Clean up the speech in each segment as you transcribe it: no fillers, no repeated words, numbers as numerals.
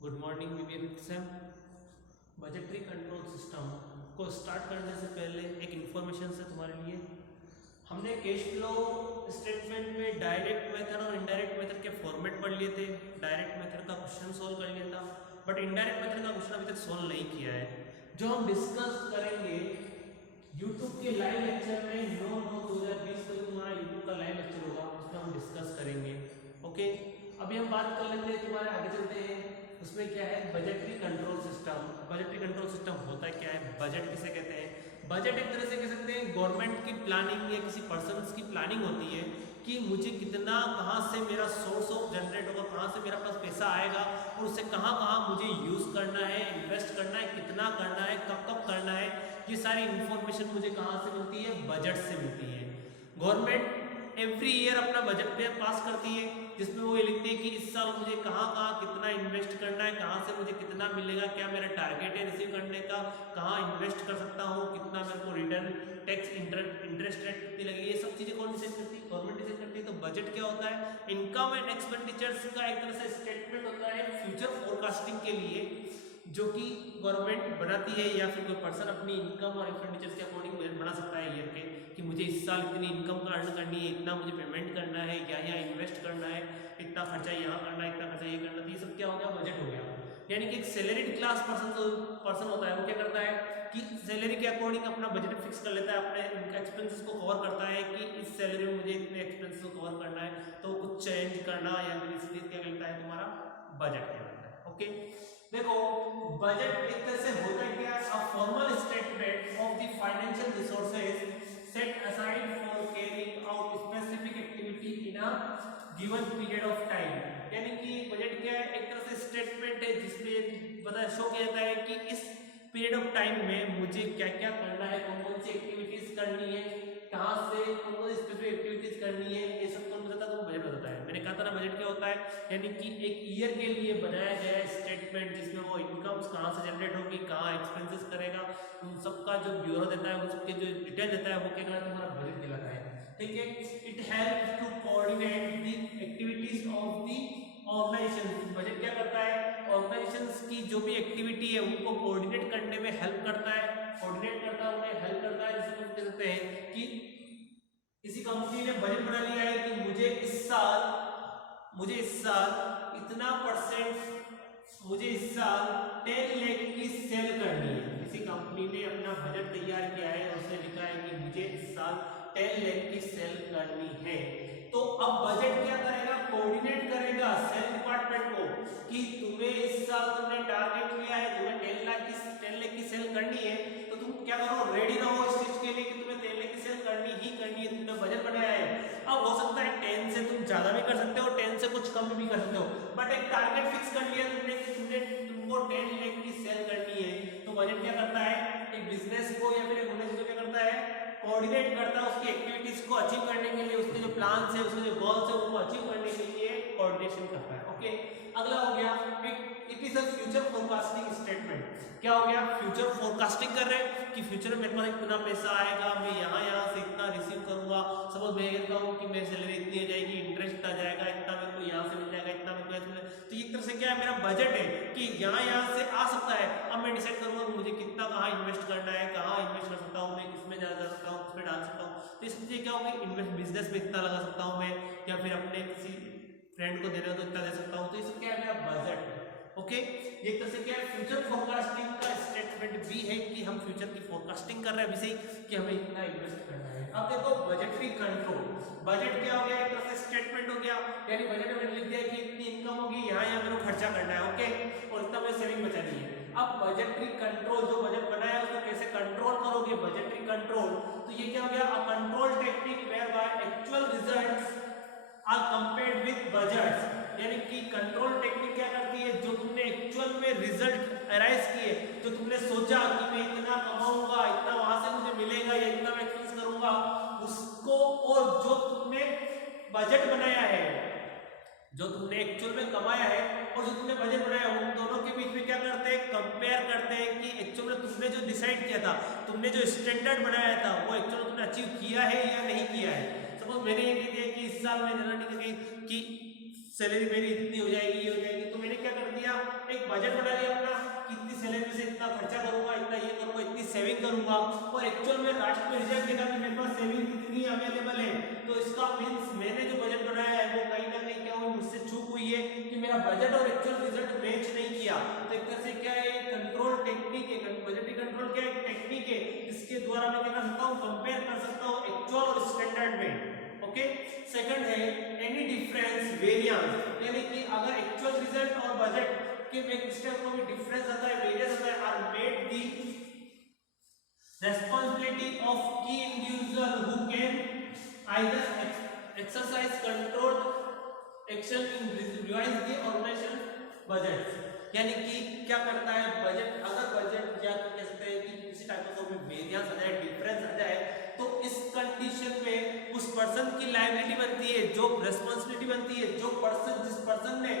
Good morning विवेक Sam. Budgetary control system को start करने से पहले एक इन्फॉर्मेशन से तुम्हारे लिए हमने कैश फ्लो स्टेटमेंट में डायरेक्ट मेथड और इनडायरेक्ट मेथड के फॉर्मेट पढ़ लिए थे। डायरेक्ट मेथड का क्वेश्चन सोल्व कर लिया था, बट इनडायरेक्ट मेथड का क्वेश्चन अभी तक सोल्व नहीं किया है, जो हम डिस्कस करेंगे यूट्यूब के लाइव लेक्चर में। 9/9/2020 को तुम्हारा यूट्यूब का लाइव लेक्चर होगा, उसमें हम डिस्कस करेंगे। ओके, अभी हम बात कर लेते हैं, तुम्हारे आगे चलते हैं। उसमें क्या है, budgetary control system. Budgetary control system होता है क्या है, बजट किसे कहते हैं? बजट एक तरह से कह सकते हैं गवर्नमेंट की प्लानिंग या किसी पर्सन की प्लानिंग होती है कि मुझे कितना, कहाँ से मेरा सोर्स ऑफ जनरेट होगा, कहाँ से मेरा पास पैसा आएगा और उसे कहाँ कहाँ मुझे यूज करना है, इन्वेस्ट करना है, कितना करना है, कब कब करना है। ये सारी इंफॉर्मेशन मुझे कहाँ से मिलती है? बजट से मिलती है। गवर्नमेंट एवरी ईयर अपना बजट पे पास करती है, जिसमें वो ये लिखती है कि इस साल मुझे कहाँ कहाँ कितना इन्वेस्ट करना है, कहाँ से मुझे कितना मिलेगा, क्या मेरा टारगेट है रिसीव करने का, कहाँ इन्वेस्ट कर सकता हूँ, कितना मेरे को रिटर्न टैक्स इंटरेस्ट रेट कितनी लगेगी, ये सब चीजें कौन डिसाइड करती है? गवर्नमेंट डिसाइड करती है। तो बजट क्या होता है? इनकम एंड एक्सपेंडिचर्स का एक तरह से स्टेटमेंट होता है फ्यूचर फोरकास्टिंग के लिए, जो कि गवर्नमेंट बनाती है या फिर कोई पर्सन अपनी इनकम और एक्सपेंडिचर्स के अकॉर्डिंग बजट बना सकता है ईयर के, कि मुझे इस साल इतनी इनकम अर्न करनी है, इतना मुझे पेमेंट करना है, यहाँ इन्वेस्ट करना है, इतना खर्चा यहाँ करना है, इतना खर्चा ये करना है। ये सब क्या हो गया? बजट हो गया। यानी कि एक सैलरीड क्लास पर्सन होता है, वो क्या करता है कि सैलरी के अकॉर्डिंग अपना बजट फिक्स कर लेता है, अपने एक्सपेंसेस को कवर करता है कि इस सैलरी में मुझे इतने एक्सपेंसेस को कवर करना है, तो कुछ चेंज करना या फिर इसलिए क्या कहता है तुम्हारा बजट कहलाता है। ओके, देखो बजट एक तरह से होता है क्या? A formal statement of the financial resources set aside for carrying out specific activity in a given period of time. यानी कि बजट क्या है? एक तरह से स्टेटमेंट है जिसमें पता शो किया जाता है कि इस पीरियड ऑफ टाइम में मुझे क्या क्या करना है, कौन कौन सी एक्टिविटीज करनी है, कहाँ से कौन कौन सी स्पेसिफिक एक्टिविटीज करनी है, ये सब कौन बताता है? तो बजट बताता है। मैंने कहा था ना बजट क्या होता है, यानी कि एक ईयर के लिए बनाया गया स्टेटमेंट जिसमें वो इनकम्स कहाँ से जनरेट होगी, कहाँ एक्सपेंसेस करेगा, उन सबका जो ब्यूरो देता है, उन सबके जो डिटेल देता है, वो क्या कहलाता है? हमारा बजट कहलाता है। ठीक है, it helps to coordinate the activities of the organisation. Budget क्या करता है? ऑर्गेनाइजेशंस की जो भी एक्टिविटी है उनको कोऑर्डिनेट करने में हेल्प करता है, कोऑर्डिनेट करता है, उन्हें हेल्प करता है। जिसको हम कह सकते हैं कि किसी कंपनी ने बजट बना लिया है कि मुझे इस साल इतना परसेंट, मुझे इस साल 10 लाख की सेल करनी है। किसी कंपनी ने अपना बजट तैयार किया है और उसने लिखा है कि मुझे इस साल 10 लाख की सेल करनी है। तो अब बजट क्या करेगा? कोऑर्डिनेट करेगा सेल डिपार्टमेंट को कि तुम्हें इस साल तुमने टारगेट लिया है, तुम्हें 10 लाख की सेल करनी है, तो तुम क्या करो? रेडी रहो इस चीज के लिए कि तुम्हें 10 लाख की सेल करनी ही करनी है। तुमने बजट बनाया है। अब हो सकता है 10 से तुम ज्यादा भी कर सकते हो, 10 से कुछ कम भी कर सकते हो, बट एक टारगेट फिक्स कर लिया तुमने कि तुमको 10 लाख की सेल करनी है। तो बजट क्या करता है? एक बिजनेस को या फिर एक ऑर्गेनाइजेशन को क्या करता है? कोऑर्डिनेट करता है उसकी एक्टिविटीज को अचीव करने के लिए, उसके जो प्लान्स है, उसके जो गोल्स है, उनको अचीव करने के लिए कोऑर्डिनेशन करता है। ओके, अगला हो गया it is a future forecasting statement. क्या हो गया? फ्यूचर फोरकास्टिंग कर रहे हैं कि फ्यूचर में मेरे पास इतना पैसा आएगा, मैं यहाँ से इतना रिसीव करूंगा। सपोज मैं कहता हूँ कि मेरी सैलरी इतनी आ जाएगी, इंटरेस्ट आ जाएगा, इतना मेरे को यहाँ से मिल जाएगा, इतना मेरे को ऐसे मिल जाएगा। तो एक तरह से क्या है, मेरा बजट है कि यहाँ से आ सकता है। अब मैं डिसाइड करूंगा कि मुझे कितना कहाँ इन्वेस्ट करना है, कहाँ इन्वेस्ट कर सकता हूँ मैं, किसमें जा सकता हूँ, किसमें डाल सकता हूँ। तो इसलिए क्या होगा, इन्वेस्ट बिजनेस में इतना लगा सकता हूँ मैं, या फिर अपने किसी फ्रेंड को दे रहे हो तो इतना दे सकता हूँ। तो ये सब क्या है? मेरा बजट है। ओके, एक तरह से क्या है, फ्यूचर फोरकास्टिंग का स्टेटमेंट भी है कि हम फ्यूचर की फोरकास्टिंग कर रहे हैं विषय कि हमें इतना इन्वेस्ट करना है। अब देखो बजटरी कंट्रोल। बजट क्या हो गया? एक तरह से स्टेटमेंट हो गया, यानी बजट में लिख दिया कि इतनी इनकम होगी, यहाँ मेरे को खर्चा करना है, ओके, और इतना मेरी सेविंग बचानी है। अब बजटरी कंट्रोल, जो बजट बनाया है उसको कैसे कंट्रोल करोगे? बजटरी कंट्रोल, तो ये क्या हो गया? A control technique where by actual results are compared with budgets. यानी कि कंट्रोल टेक्निक क्या करती है? जो तुमने एक्चुअल में रिजल्ट अराइज किए, जो तुमने सोचा कि मैं इतना कमाऊंगा, इतना वहां से मुझे मिलेगा या इतना मैं एक्सपेंस करूंगा, उसको और जो तुमने बजट बनाया है, जो तुमने एक्चुअल में कमाया है और जो तुमने बजट बनाया है, उन दोनों के बीच में क्या करते हैं? कंपेयर करते हैं कि एक्चुअल में तुमने जो डिसाइड किया था, तुमने जो स्टैंडर्ड बनाया था, वो एक्चुअल में तुमने अचीव किया है या नहीं किया है। सपोज मैंने ये कह दिया कि इस साल मैं जनरली कि सैलरी मेरी इतनी हो जाएगी, ये हो जाएगी, तो मैंने क्या कर दिया, एक बजट बना लिया अपना कि इतनी सैलरी से इतना खर्चा करूंगा, इतना ये करूंगा, इतनी सेविंग करूंगा, और एक्चुअल में लास्ट में रिजल्ट देखा कि मेरे पास सेविंग कितनी अवेलेबल है, तो इसका मींस मैंने जो बजट बनाया है वो कहीं ना कहीं क्या हुई, मुझसे चूक हुई है कि मेरा बजट और एक्चुअल रिजल्ट मैच नहीं किया। तो एक तरह से क्या है, कंट्रोल टेक्निक है, बजटरी कंट्रोल क्या है, टेक्निक है, इसके द्वारा मैं क्या कर सकता हूँ, कंपेयर कर सकता हूँ एक्चुअल और स्टैंडर्ड में। ओके, सेकंड है एनी डिफरेंस वेरिएंस, यानी कि अगर एक्चुअल रिजल्ट और बजट के में स्टेप को भी डिफरेंस आता है, वेरिएंस आता है, are made the responsibility of key individual who can either exercise control action in revise the organization budget। यानी कि क्या करता है बजट, अगर बजट या कह सकते हैं कि किसी टाइप का कोई वेरिएंस आ जाए, डिफरेंस आ जाए, तो इस कंडीशन में उस पर्सन की लायबिलिटी बनती है, जो रिस्पांसिबिलिटी बनती है, जो पर्सन जिस पर्सन ने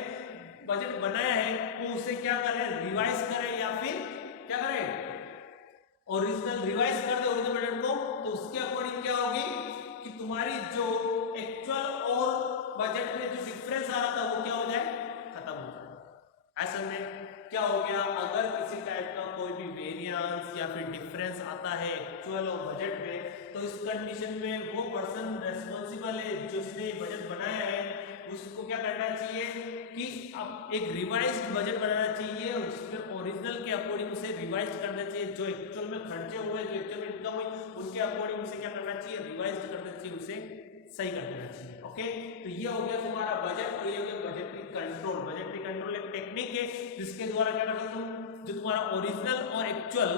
बजट बनाया है वो उसे क्या करे, रिवाइज करे, या फिर क्या करे, ओरिजिनल रिवाइज कर दे ओरिजिनल बजट को। तो उसके अकॉर्डिंग क्या होगी कि तुम्हारी जो एक्चुअल और बजट में जो डिफरेंस आ रहा था वो क्या हो जाए, खत्म हो जाए। ऐसा में क्या हो गया, अगर किसी टाइप का कोई भी वेरिएंस या फिर डिफरेंस आता है एक्चुअल और बजट में, तो इस कंडीशन में वो पर्सन रेस्पॉन्सिबल है जिसने बजट बनाया है, उसको क्या करना चाहिए कि अब एक रिवाइज्ड बजट बनाना चाहिए, और जिसमें ओरिजिनल के अकॉर्डिंग उसे रिवाइज करना चाहिए, जो एक्चुअल में खर्चे हुए, जो एक्चुअल में इनकम हुई, उनके अकॉर्डिंग उसे क्या करना चाहिए, रिवाइज करना चाहिए, उसे सही कर देना चाहिए। ओके, तो ये हो गया तुम्हारा बजट, और ये हो गया बजटरी कंट्रोल। बजटरी कंट्रोल एक टेक्निक है जिसके द्वारा क्या कर सकते हो, जो तुम्हारा ओरिजिनल और एक्चुअल,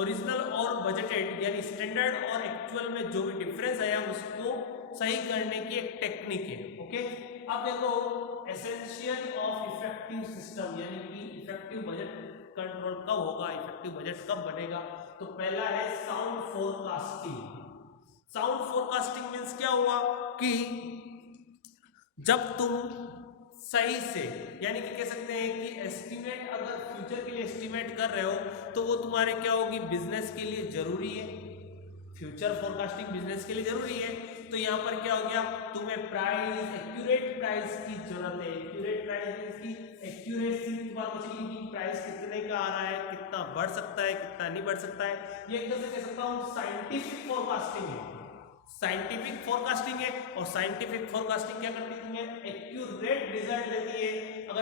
ओरिजिनल और बजटेड यानी स्टैंडर्ड और एक्चुअल में जो भी डिफरेंस आया उसको सही करने की एक टेक्निक है। ओके, अब देखो एसेंशियल ऑफ इफेक्टिव सिस्टम, यानी कि इफेक्टिव बजट कंट्रोल कब होगा, इफेक्टिव बजट कब बनेगा। तो पहला है sound forecasting. Sound forecasting means क्या हुआ कि जब तुम सही से, यानी कि कह सकते हैं कि एस्टिमेट, अगर फ्यूचर के लिए एस्टिमेट कर रहे हो तो वो तुम्हारे क्या होगी, बिजनेस के लिए जरूरी है, फ्यूचर फोरकास्टिंग बिजनेस के लिए जरूरी है। तो यहाँ पर क्या हो गया, तुम्हें प्राइस, एक्यूरेट प्राइस की जरूरत है। एक्यूरेट प्राइस की एक्यूरेसी तुम्हारा पूछेगी कि प्राइस कितने का आ रहा है, कितना बढ़ सकता है, कितना नहीं बढ़ सकता है। ये एक तरह से कह सकता हूँ साइंटिफिक फोरकास्टिंग है, साइंटिफिक फोरकास्टिंग है। और साइंटिफिक फोरकास्टिंग क्या करती है, तुम्हें एक्यूरेट रिजल्ट देती है। अगर